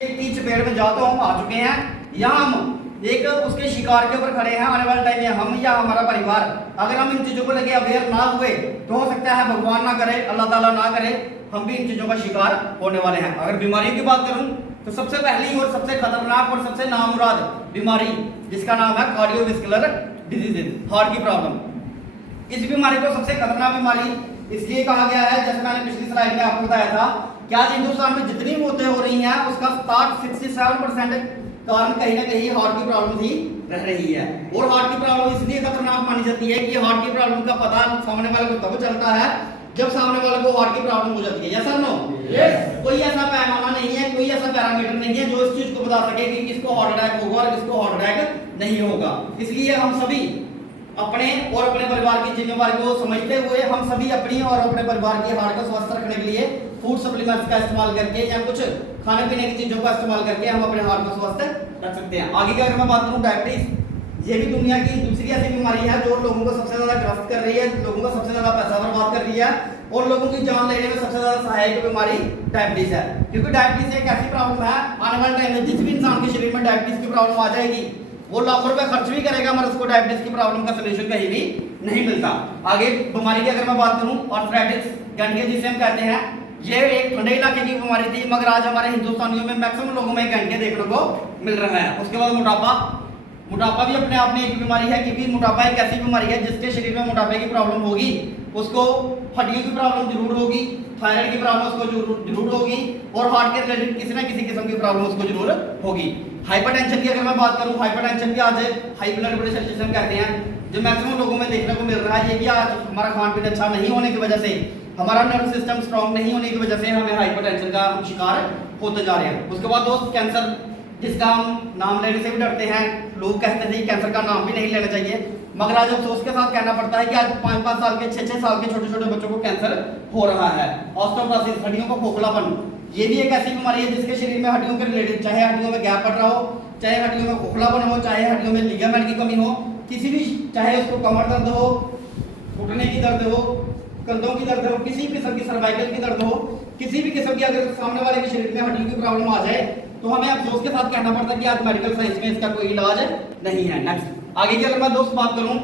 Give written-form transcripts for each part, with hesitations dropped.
की चपेट में जा तो हम आ चुके हैं या हम एक उसके शिकार के ऊपर खड़े हैं। आने वाले टाइम में हम या हमारा परिवार अगर हम इन चीजों को लेके अवेयर ना हुए तो हो सकता है भगवान ना करे, अल्लाह ताला ना करे, हम भी इन चीजों का शिकार होने वाले हैं। अगर बीमारियों की बात करूं तो सबसे पहली और सबसे खतरनाक और सबसे नामुराद बीमारी जिसका नाम है कार्डियोवैस्कुलर डिजीज, हार्ट की प्रॉब्लम। इस बीमारी को सबसे खतरनाक बीमारी इसलिए कहा गया है, जैसे मैंने पिछली स्लाइड में आपको बताया था कि आज हिंदुस्तान में जितनी मौतें हो रही हैं उसका 67% कारण कहीं ना कहीं हार्ट की प्रॉब्लम ही रह रही है। और हार्ट की प्रॉब्लम इसलिए खतरनाक मानी जाती है कि हार्ट की प्रॉब्लम का पता सामने वाले को तब चलता है जब सामने वाले को हार्ट की प्रॉब्लम हो जाती है। यस और नो? कोई ऐसा पैमाना नहीं है, कोई ऐसा पैरामीटर नहीं है जो इस चीज को बता सके कि किसको हार्ट अटैक होगा और किसको हार्ट अटैक नहीं होगा। इसलिए हम सभी अपने और अपने परिवार की जिम्मेवारी को समझते हुए हम सभी अपनी और अपने परिवार की हार्ट को स्वस्थ रखने के लिए फूड सप्लीमेंट्स का इस्तेमाल करके या कुछ खाने पीने की चीजों का इस्तेमाल करके हम अपने हार्ट को स्वस्थ रख सकते हैं। आगे की अगर मैं बात करूं डायबिटीज, ये भी दुनिया की दूसरी ऐसी बीमारी है जो लोगों को सबसे ज्यादा ग्रस्त कर रही है, लोगों को सबसे ज्यादा पैसा बर्बाद कर रही है और लोगों की जान लेने में सबसे ज्यादा सहायक बीमारी डायबिटीज है। क्योंकि डायबिटीज एक ऐसी प्रॉब्लम है, आने वाले टाइम में जिस भी इंसान के शरीर में डायबिटीज की प्रॉब्लम आ जाएगी वो लाखों रुपए खर्च भी करेगा मगर उसको डायबिटीज की प्रॉब्लम का सोल्यूशन कहीं भी नहीं मिलता। आगे बीमारी की अगर मैं बात करूं आर्थराइटिस गंठिया जिसे हम कहते हैं, ये एक ठंडे इलाके की बीमारी थी मगर आज हमारे हिंदुस्तानियों में मैक्सिमम लोगों में गंठिया देखने को मिल रहा है। उसके बाद मोटापा भी अपने आप में एक बीमारी है, क्योंकि मोटापा एक ऐसी बीमारी है जिसके शरीर में मोटापे की प्रॉब्लम होगी उसको हड्डियों की प्रॉब्लम जरूर होगी, थायराइड की प्रॉब्लम उसको जरूर होगी और हार्ट के रिलेटेड किसी ना किसी किस्म की प्रॉब्लम उसको जरूर होगी। हाइपरटेंशन की अगर मैं बात करूं, हाइपरटेंशन की आज हाई ब्लड प्रेशर जिसे हम कहते हैं जो मैक्सिमम लोगों में देखने को मिल रहा है, ये भी आज हमारा खान पीन अच्छा नहीं होने की वजह से, हमारा नर्व सिस्टम स्ट्रांग नहीं होने की वजह से हमें हाइपरटेंशन का हम शिकार होते जा रहे हैं। उसके बाद दोस्त कैंसर, जिसका हम नाम लेने से भी डरते हैं, लोग कहते थे कैंसर का नाम भी नहीं लेना चाहिए मगर आज अफसोस के साथ कहना पड़ता है कि आज 5-5 साल के 6-6 साल के छोटे छोटे बच्चों को कैंसर हो रहा है। ऑस्टियोपोरोसिस, हड्डियों का खोखलापन, ये भी एक ऐसी बीमारी है जिसके शरीर में हड्डियों के रिलेटेड, चाहे हड्डियों में गैप पड़ रहा हो, चाहे हड्डियों में खोखलापन हो, चाहे हड्डियों में लिगामेंट की कमी हो, किसी भी, चाहे उसको कमर दर्द हो, घुटने की दर्द हो, कंधों की दर्द हो, किसी भी किस्म की सर्वाइकल की दर्द हो, किसी भी किस्म की अगर सामने वाले के शरीर में हड्डियों की प्रॉब्लम आ जाए तो हमें अफसोस के साथ कहना पड़ता है कि आज मेडिकल साइंस में इसका कोई इलाज नहीं है। नेक्स्ट आगे की अगर मैं दोस्त बात करूं,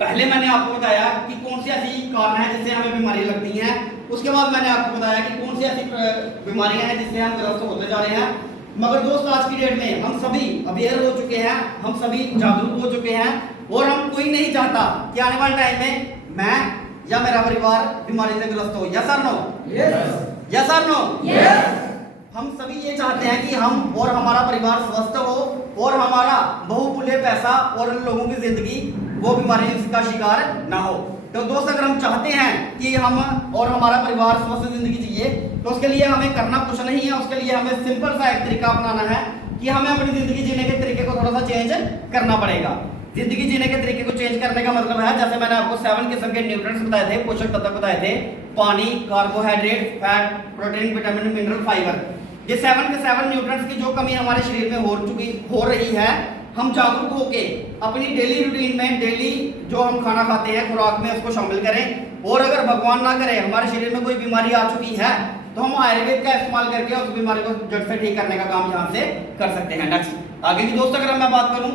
पहले मैंने आपको बताया कि कौन सी ऐसी कारण है जिससे हमें बीमारियां लगती हैं, उसके बाद मैंने आपको बताया कि कौन सी ऐसी बीमारियां हैं जिससे हम ग्रस्त होते जा रहे हैं। मगर दोस्त आज की डेट में हम सभी अवेयर हो चुके हैं, हम सभी जागरूक हो चुके हैं और हम कोई नहीं चाहता कि आने वाले टाइम में मैं या मेरा परिवार बीमारी से ग्रस्त हो। यस और नो? यस और नो? हम सभी ये चाहते हैं कि हम और हमारा परिवार स्वस्थ हो और हमारा बहुमूल्य पैसा और लोगों की जिंदगी वो बीमारी का शिकार ना हो। तो दोस्त अगर हम चाहते हैं कि हम और हमारा परिवार स्वस्थ जिंदगी जिए तो उसके लिए हमें करना कुछ नहीं है, उसके लिए हमें सिंपल सा एक तरीका अपनाना है कि हमें अपनी जिंदगी जीने के तरीके को थोड़ा सा चेंज करना पड़ेगा। जिंदगी जीने के तरीके को चेंज करने का मतलब है, जैसे मैंने आपको 7 किस्म के न्यूट्रिएंट्स बताए थे, पोषक तत्व बताए थे, पानी, carbohydrate, fat, protein, vitamin, mineral, fibre. ये 7 के 7 न्यूट्रिएंट्स की जो कमी हमारे शरीर में हो रही है, हम जागरूक होके अपनी डेली रूटीन में डेली जो हम खाना खाते हैं खुराक में उसको शामिल करें। और अगर भगवान ना करे हमारे शरीर में कोई बीमारी आ चुकी है तो हम आयुर्वेद का इस्तेमाल करके उस बीमारी को जड़ से ठीक करने का काम यहाँ से कर सकते हैं। नेक्स्ट आगे की दोस्तों अगर मैं बात करूं